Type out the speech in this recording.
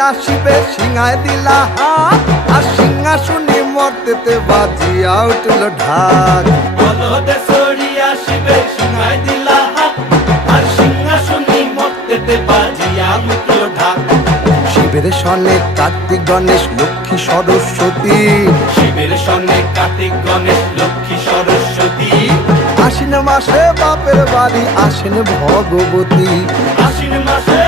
আসিবে সিংহায় দিলা হাত আর সিংহাসনে মর্তেতে বাজিয়া উঠল ঢাক বলদে সরি আসিবে সিংহায় দিলা হাত আর সিংহাসনে মর্তেতে বাজিয়া উঠল ঢাক শিবের সনে কার্তিক গণেশ লক্ষ্মী সরস্বতী শিবের সনে কার্তিক গণেশ লক্ষ্মী সরস্বতী আশ্বিন মাসে বাপের বাড়ি আসেন ভগবতী আশ্বিন মাসে